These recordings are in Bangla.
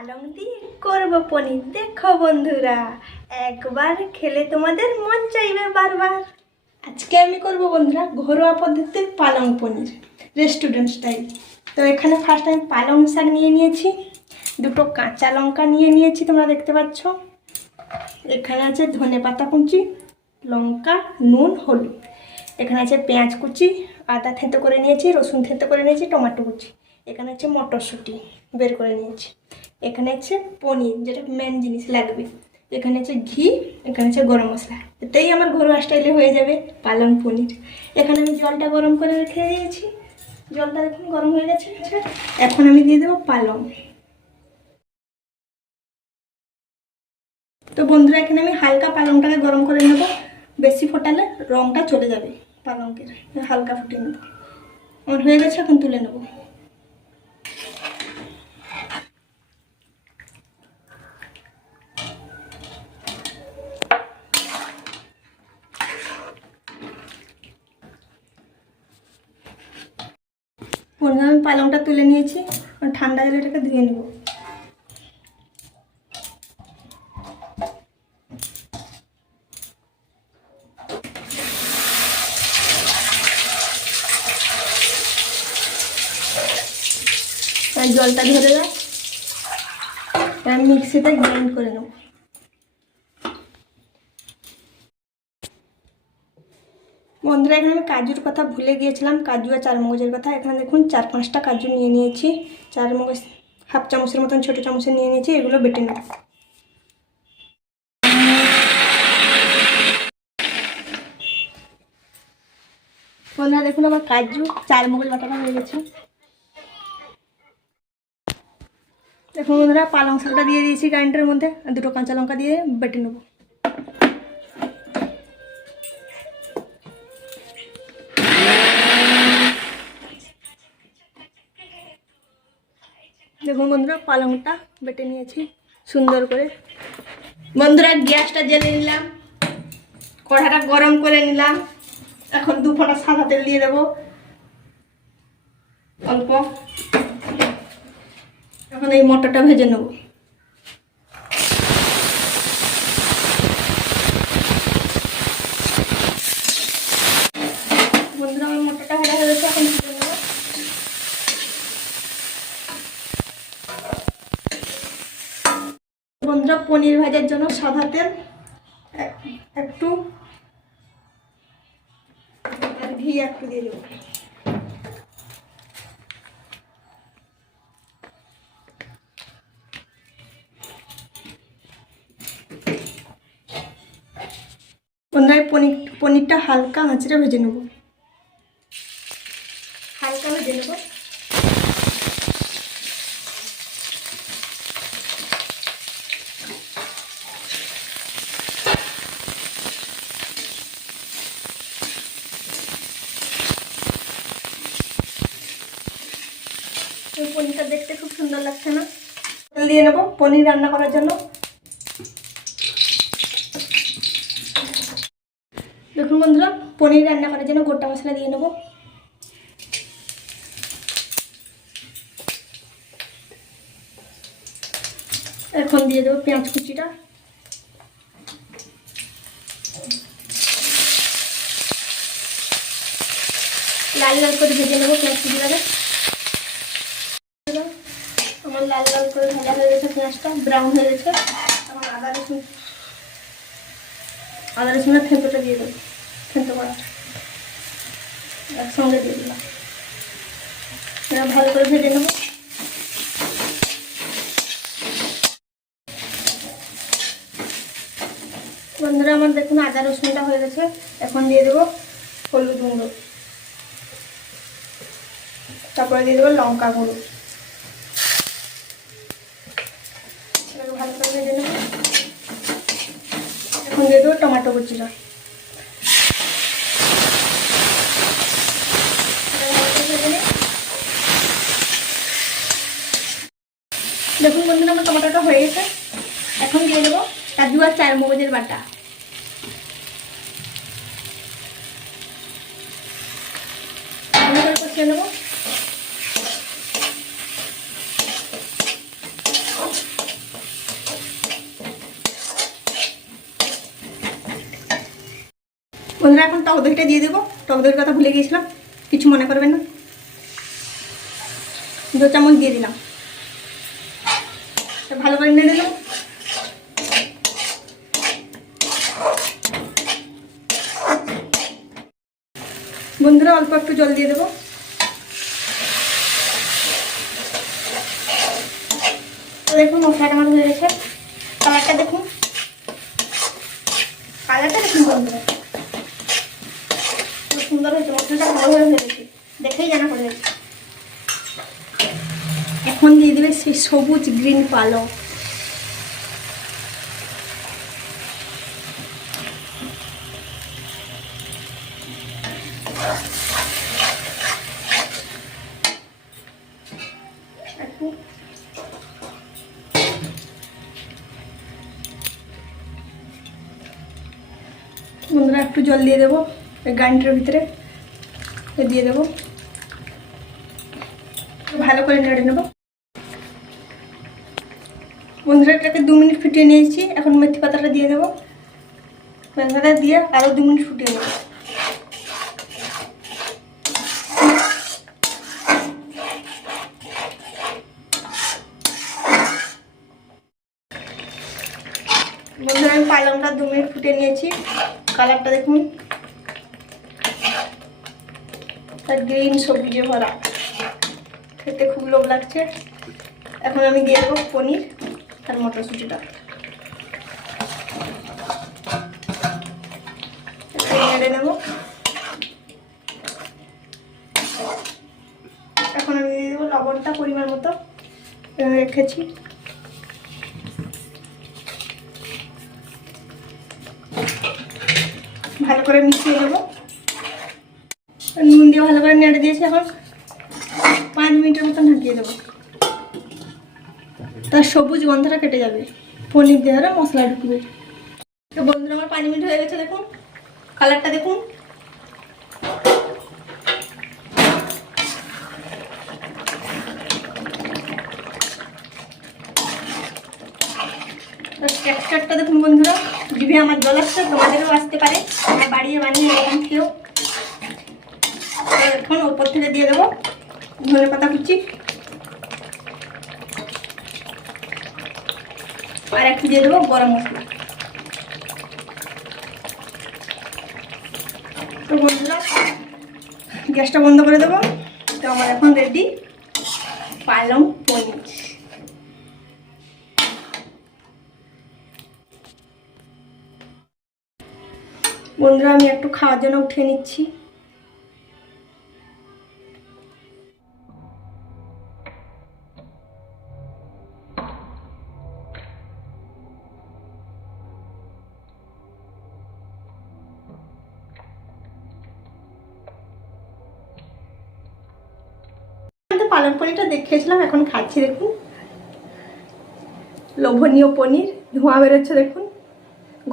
পালং দিয়ে করবো পনির। দেখো বন্ধুরা, একবার খেলে তোমাদের মন চাইবে বারবার। আজকে আমি করবো বন্ধুরা ঘরোয়া পদ্ধতির পালং পনির, রেস্টুরেন্ট স্টাইল। তো এখানে ফার্স্ট আমি পালং শাক নিয়ে নিয়েছি, দুটো কাঁচা লঙ্কা নিয়ে নিয়েছি, তোমরা দেখতে পাচ্ছ। এখানে আছে ধনেপাতা কুচি, লঙ্কা, নুন, হলুদ। এখানে আছে পেঁয়াজ কুচি, আদা থেঁতো করে নিয়েছি, রসুন থেঁতো করে নিয়েছি, টমেটো কুচি। এখানে আছে মটরশুঁটি বের করে নিয়েছি। এখানে আছে পনির, যেটা মেন জিনিস লাগবে। এখানে আছে ঘি, এখানে আছে গরম মশলা। এতেই আমার ঘরোয়া স্টাইলে হয়ে যাবে পালং পনির। এখানে আমি জলটা গরম করে রেখে দিয়েছি, জলটা দেখুন গরম হয়ে গেছে। এখন আমি দিয়ে দেবো পালং। তো বন্ধুরা, এখানে আমি হালকা পালংটাকে গরম করে নেব, বেশি ফোটালে রঙটা চলে যাবে পালংয়ের। হালকা ফুটিয়ে নেব। আমার হয়ে গেছে, এখন তুলে নেব। বন্ধুরা, আমি পালংটা তুলে নিয়েছি, ঠান্ডা জলে এটাকে ধুয়ে নেব। জলটা ধরে যায়, আমি মিক্সিতে গ্রাইন্ড করে নেব। বন্ধুরা, এখানে আমি কাজুর কথা ভুলে গিয়েছিলাম, কাজু আর চারমগজের কথা। এখানে দেখুন 4-5টা কাজু নিয়ে নিয়েছি, চারমগজ হাফ চামচের মতন ছোটো চামচে নিয়ে নিয়েছি। এগুলো বেটে নেব। বন্ধুরা দেখুন, আমার কাজু চারমগজ বাটাটা হয়ে গেছে। দেখুন বন্ধুরা, পালং শাকটা দিয়ে দিয়েছি গ্রাইন্ডারের মধ্যে, আর দুটো কাঁচা লঙ্কা দিয়ে বেটে নেব। দেখুন বন্ধুরা, পালংটা বেটে নিয়েছি সুন্দর করে। বন্ধুরা, গ্যাসটা জ্বেলে নিলাম, কড়াটা গরম করে নিলাম। এখন 2 ফোঁটা সাদা তেল দিয়ে দেবো অল্প। এখন এই মটরটা ভেজে নেব। বন্ধুরা, আমার মটরটা ভাজা হয়ে গেছে, এখন ভেজে নেব। বন্ধুরা, পনির ভাজার জন্য সাদা তেল একটু, আর ঘি একটু দিয়ে দেবো। বন্ধুরা, পনিরটা হালকা আঁচড়ে ভেজে নেব, হালকা ভেজে নেব। পনিরটা দেখতে খুব সুন্দর লাগছে না? তেল দিয়ে নেব পনির রান্না করার জন্য। দেখুন বন্ধুরা, পনির রান্না করার জন্য গোটা মশলা দিয়ে নেব। এখন দিয়ে দেবো পেঁয়াজ কুচিটা, লাল লাল করে ভেজে নেবো পেঁয়াজ কুচিটাকে। আমার লাল লাল করে ভাজা হয়ে গেছে, পেঁয়াজটা ব্রাউন হয়ে গেছে। এখন আদা রসুনের থেঁতোটা দিয়ে দেবো, থেঁতো করা একসঙ্গে দিয়ে দিলাম। এটা ভালো করে ভেজে নেবো। বন্ধুরা, আমার দেখুন আদা রসুনটা হয়ে গেছে। এখন দিয়ে দেবো হলুদ গুঁড়ো, তারপরে দিয়ে দেবো লঙ্কা গুঁড়ো। এটাকে ভালো করে ভেজে নেবো। এখন দিয়ে দেবো টমেটো কুচিটা। দেখুন বন্ধুরা, আমার টমেটোটা হয়ে গেছে। এখন দিয়ে দেবো কাজু আর চারমগজের বাটা। ভালো করে কষিয়ে নেবো। বন্ধুরা এখন টক দইটা দিয়ে দেবো। টক দইয়ের কথা ভুলে গিয়েছিলাম, কিছু মনে করবেন না। 2 চামচ দিয়ে দিলাম, ভালো করে নেড়ে নেব। বন্ধুরা অল্প একটু জল দিয়ে দেবো। দেখুন মশলাটা আমার হয়ে গেছে। কালারটা দেখুন, বন্ধুরা খুব সুন্দর হয়েছে। মশলাটা ভালোভাবে হয়ে গেছে, দেখেই জানা পড়ে যাচ্ছে। এখন দিয়ে দেবে সেই সবুজ গ্রিন পালং। বন্ধুরা একটু জল দিয়ে দেবো এই গানটার ভিতরে, দিয়ে দেবো, ভালো করে নেড়ে নেবো। বন্ধুরা এটাকে 2 মিনিট ফুটিয়ে নিয়েছি। এখন মেথি পাতাটা দিয়ে দেবো। মেথি পাতা দিয়ে আরও 2 মিনিট ফুটিয়ে নেবো। বন্ধুরা আমি পালংটা 2 মিনিট ফুটিয়ে নিয়েছি। কালারটা দেখুন, গ্রিন সবুজে ভরা, খেতে খুব লোভ লাগছে। এখন আমি দিয়ে দেবো পনির আর মটরশুঁটিটা, নেড়ে নেব। এখন আমি দিয়ে দেবো লবণটা পরিমাণ মতো রেখেছি। ভালো করে মিশিয়ে নেব। নুন দিয়ে ভালো করে নেড়ে দিয়েছি। এখন 5 মিনিটের মতো ঢাকিয়ে দেবো, তার সবুজ গন্ধটা কেটে যাবে, পনির দেওয়ারে মশলা ঢুকবে। তো বন্ধুরা আমার 5 মিনিট হয়ে গেছে। দেখুন কালারটা দেখুন, টেক্সচারটা দেখুন। বন্ধুরা জিভে আমার জল আসছে, তোমাদেরও আসতে পারে। আমার বাড়িয়ে বানিয়ে এরকম কেউ। এখন ওপর থেকে দিয়ে দেবো ধনেপাতা কুচি, আর একটু দিয়ে দেবো গরম মশলা। তো বন্ধুরা গ্যাসটা বন্ধ করে দেবো। তো আমার এখন রেডি পালং পনির। বন্ধুরা আমি একটু খাওয়ার জন্য উঠিয়ে নিচ্ছি। পালং পনিরটা দেখিয়েছিলাম, এখন খাচ্ছি। দেখুন লোভনীয় পনির, ধোঁয়া বেরোচ্ছে দেখুন,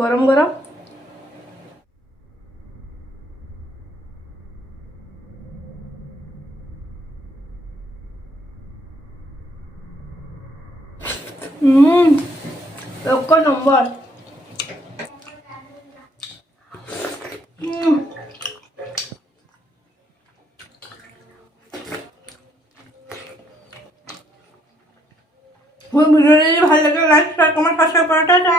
গরম গরম। এক নম্বর। ভিডিওটা যদি ভালো লাগে লাইক শেয়ার কমেন্ট সাবস্ক্রাইব করাটা।